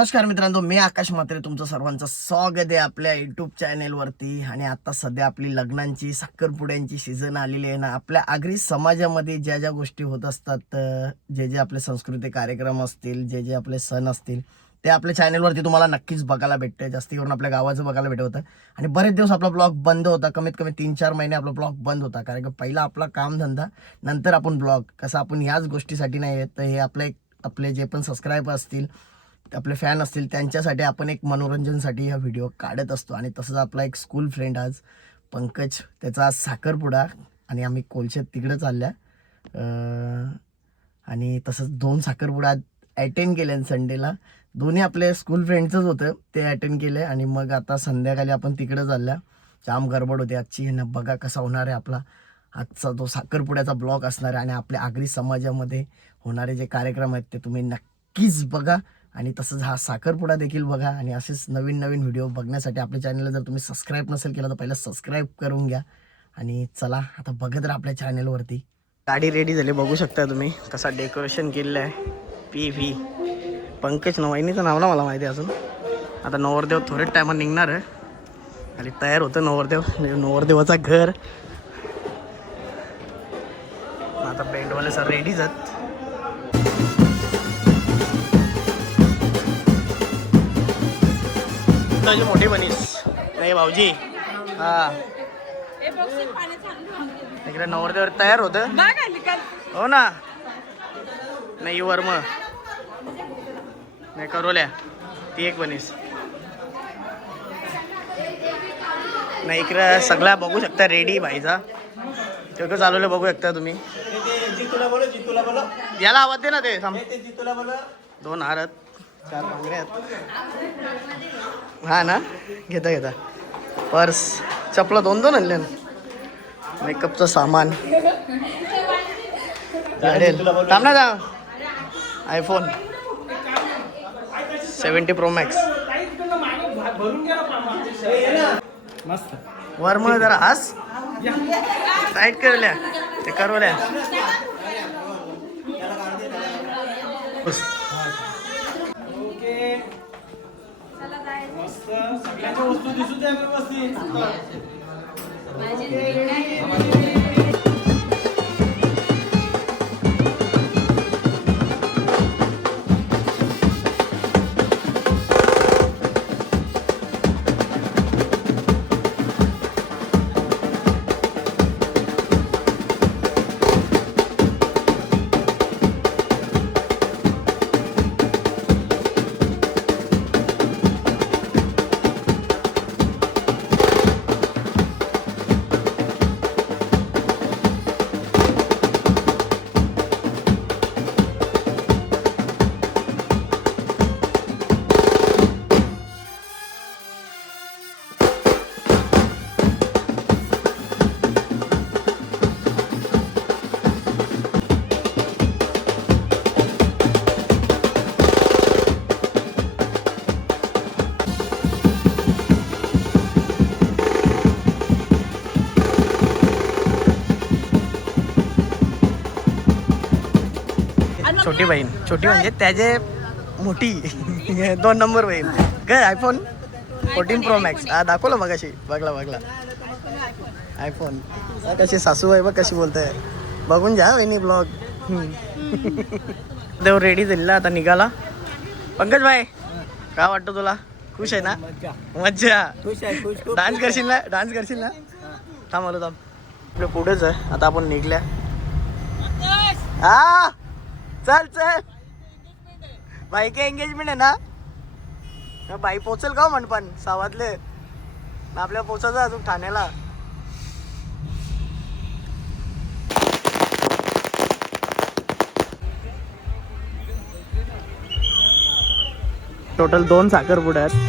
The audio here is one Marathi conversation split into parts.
नमस्कार मित्रांनो, मी आकाश म्हात्रे तुमचं सर्वांचं स्वागत आहे आपल्या यूट्यूब चॅनेलवरती. आणि आता सध्या आपली लग्नांची साखरपुड्यांची सीझन आलेली आहे ना. आपल्या आगरी समाजामध्ये ज्या ज्या गोष्टी होत असतात, जे जे आपले सांस्कृतिक कार्यक्रम असतील, जे जे आपले सण असतील, ते आपल्या चॅनेलवरती तुम्हाला नक्कीच बघायला भेटते. जास्ती करून आपल्या गावाचं बघायला भेटत होतं. आणि बरेच दिवस आपला ब्लॉग बंद होता, कमीत कमी 3-4 महिने आपला ब्लॉग बंद होता. कारण की पहिला आपला कामधंदा, नंतर आपण ब्लॉग. कसं आपण ह्याच गोष्टीसाठी नाही येत, तर हे आपले जे पण सबस्क्रायबर असतील, आपले फॅन असतील, त्यांच्यासाठी आपण एक मनोरंजनसाठी हा व्हिडिओ काढत असतो. आणि तसंच आपला एक स्कूल फ्रेंड आज पंकज, त्याचा आज साखरपुडा आणि आम्ही कोलशेत तिकडं चालल्या. आणि तसंच 2 साखरपुडा अटेंड केले संडेला. दोन्ही आपले स्कूल फ्रेंडचंच होतं, ते अटेंड केले. आणि मग आता संध्याकाळी आपण तिकडं चालल्या. जाम गडबड होती आजची. ह्यांना बघा कसा होणार आहे आपला आजचा तो साखरपुड्याचा ब्लॉग असणार आहे. आणि आपल्या आगरी समाजामध्ये होणारे जे कार्यक्रम आहेत ते तुम्ही नक्कीच बघा. आणि तसंच हा साखरपुडा देखील बघा. आणि असेच नवीन नवीन व्हिडिओ बघण्यासाठी आपल्या चॅनलला जर तुम्ही सबस्क्राईब नसेल केलं तर पहिलं सबस्क्राईब करून घ्या. आणि चला आता बघत राहा आपल्या चॅनलवरती. गाडी रेडी झाली, बघू शकता तुम्ही कसा डेकोरेशन केलेलं आहे. पी पंकज वहिनीचं नाव ना मला माहिती आहे अजून. आता नवरदेव थोड्याच टायमात निघणार आहे. आणि तयार होतं नवरदेव, म्हणजे नवरदेवाचा घर. आता बँडवाले सर रेडीच आहेत. मोठी बनीस नाही भाऊजी. हा इकडे नवरदेव तयार होत हो ना. नाही वर्म नाही करोल्या, ती एक बनीस नाही. इकडे सगळा बघू शकता रेडी भाईचा तेवढं चालवलं बघू शकता तुम्ही. याला आवाज दे ना. ते 2 हार आहेत, 4 भांगरे आहेत. हा ना, घेता पर्स चपला 2 आणले. मेकअपचं सामान थांब ना. आयफोन 70 Pro Max मस्त. वरम जरा हास टाईट करल्या ते करवल्या. सगळ्यांच्या वस्तू दिसू द्या व्यवस्थित. छोटी बहीण, छोटी म्हणजे त्याचे मोठी 2 नंबर बहीण. काय आयफोन 14 Pro Max. हा दाखवलं मग अशी बघला आयफोन. कशी सासू आहे बघ कशी बोलताय. बघून जा वहिनी ब्लॉग. देव रेडी झालेला, आता निघाला. पंकज भाई काय वाटतं तुला? खुश आहे ना? मज्जा. डान्स करशील ना? थांब आलो थांब. आपल्या पुढेच आहे, आता आपण निघल्या. हा चल बाई काय एंगेजमेंट आहे ना. बाई पोचल का म्हणपण 6 वाजले आपल्याला पोचायचं अजून ठाण्याला. टोटल 2 साखरपुड्या आहेत.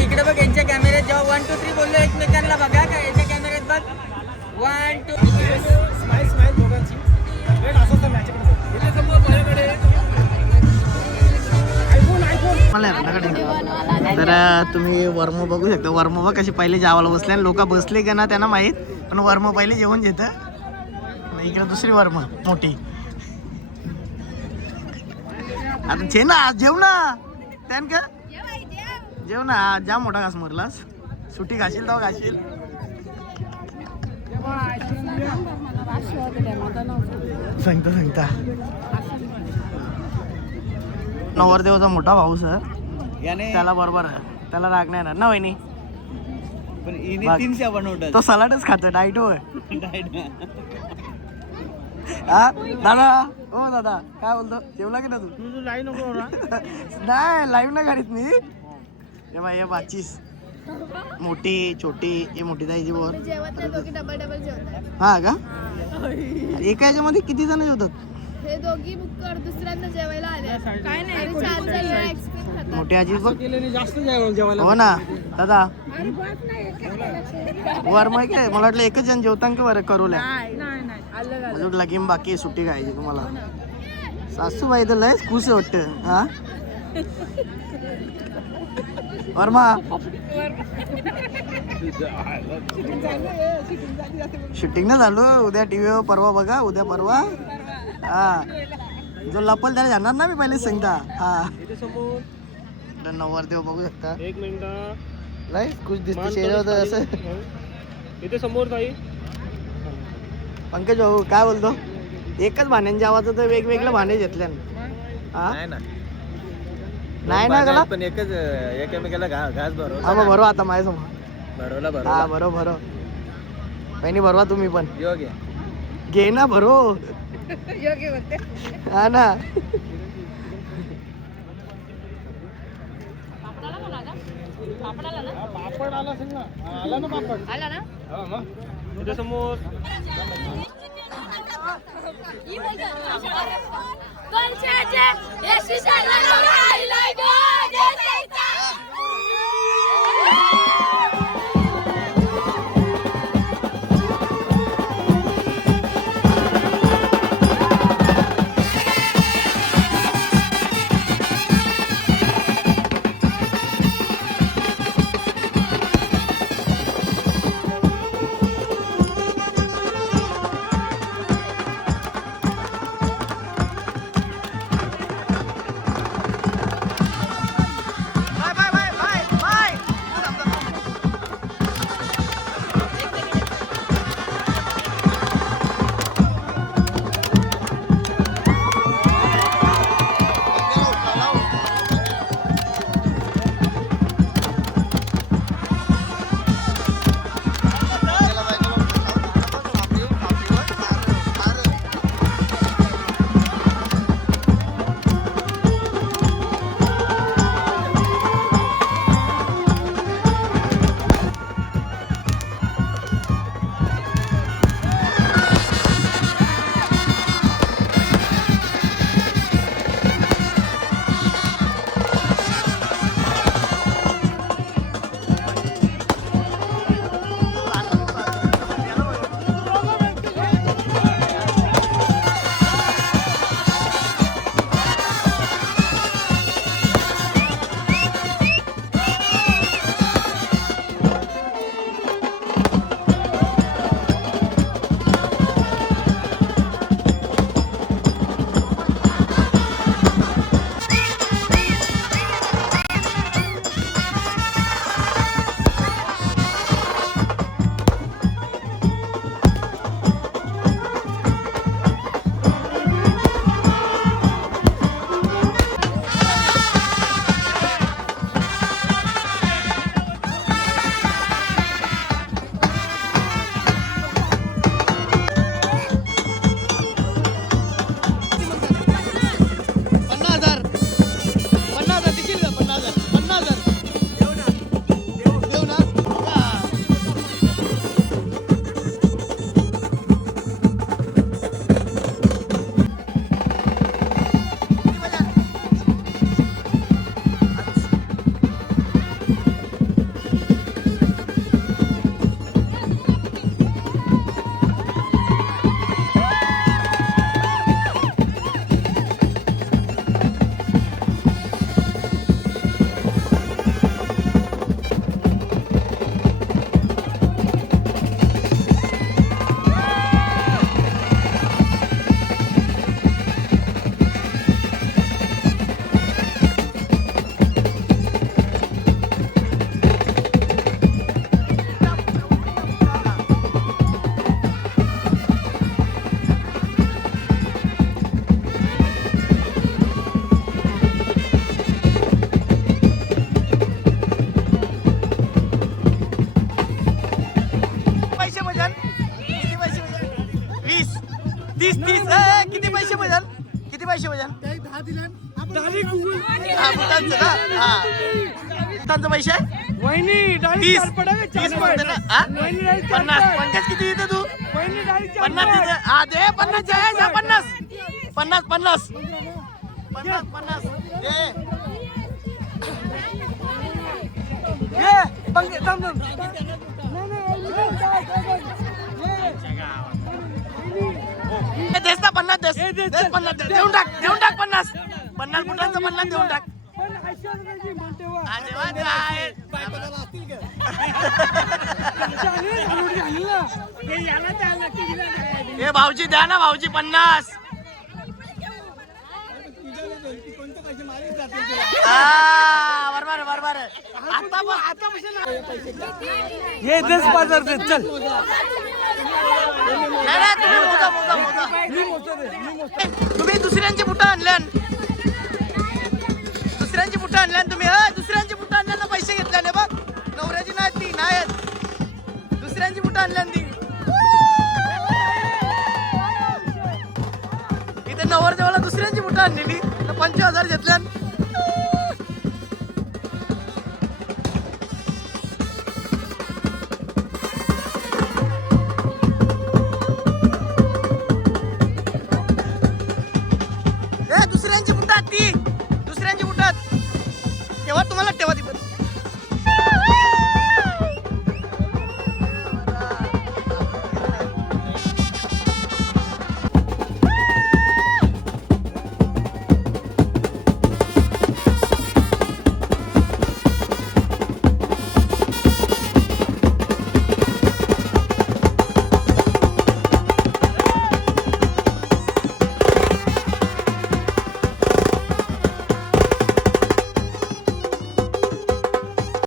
इकडे बघ यांच्या कॅमेऱ्यात जेव्हा 1 2 3 बोललो एकमेकांना बघा का याच्या कॅमेऱ्यात बघ 1 2 स्माइल स्माइल दोघांची वेट असं तर मॅच इथे समोर माझ्याकडे तर तुम्ही वर्म बघू शकता. वर्म बघ कशी पहिले जेवायला बसले आणि लोक बसले का ना त्यांना माहीत, पण वर्म पहिले जेवण घेतं. इकडे दुसरी वर्म मोठी. आता छे ना जेव ना त्यान का जेव ना. जाम मोठा घास मरलास. सुट्टी घाशील तेव्हा घाशील. सांगता नवरदेवाचा मोठा भाऊ सर त्याला बरोबर त्याला राग नाही येणार ना वहिनी. पण इने 300 बनवतात. तो सलाडच खातो डाईट होय. हा दादा हो दादा काय बोलतो जेवला की ना तू लाईव्ह नको नाही लाईव्ह नाही करीत मी. हे बाचीस मोठी छोटी ही मोठी जायची बोर हा का. एका याच्यामध्ये किती जण जेवतात. हे दोघी बुक्कर दुसऱ्यांदा जेवायला आले काय नाही 4 जण आईस्क्रीम खातात. मोठी आजी बघ केल्याने जास्त जेवायला हो ना दादा वर मग काय मला वाटलं एकच जण जेवतान की बरं करूल्या अजून लगीन बाकी सुट्टी खायची तुम्हाला. सासूबाई तर लयच खुश वाटतं. हा वर्मा शूटिंग ना झालो. उद्या टीव्हीवर परवा बघा उद्या परवा. हा जो लपल त्याला जाणार ना मी पहिले सांगता. हा नवरदेव बघू शकता. एक मिनिट लय खुश दिसते चेहऱ्यावर असं. इथे समोर ताई पंकज भाऊ काय बोलतो. एकच भाण्यांच्या आवाजात तर वेगवेगळे भाणे घेतल्या. हा नाही ना गला पण एकच एकमेकाला घास भरव. हा बरोबर आता माझ्यासमोर भरवला हा बरोबर बहिणी भरवा तुम्ही पण योग्य घे ना भरो. हा ना पापड आला असेल ना. आला ना पापड आला ना हा मग इथे समोर जण दहा दिला हा बुटांचं ना हा बुटांचं पैसे वहिनी 30 म्हणते ना हा 50 50 किती देते तू 50 देते हा दे 50 जा 50 50 50 50 50 दे ये पंगे थांब देस ना 50 देस 50 देऊन टाक 50 50 बुटांचं 50 देऊन टाक हे भाऊजी द्या ना भाऊजी 50 बरोबर आता ये 10 बाजार दे चल तुम्ही दुसऱ्यांची बुटं आणल्यान तुम्ही दुसऱ्यांची बुटं आणल्यानं पैसे घेतल्याने बघ नवऱ्याची नाही ती नाही दुसऱ्यांची बुटं आणल्यान ती इथे नवरदेवाला दुसऱ्यांची बुटं आणलेली 25,000 घेतल्यान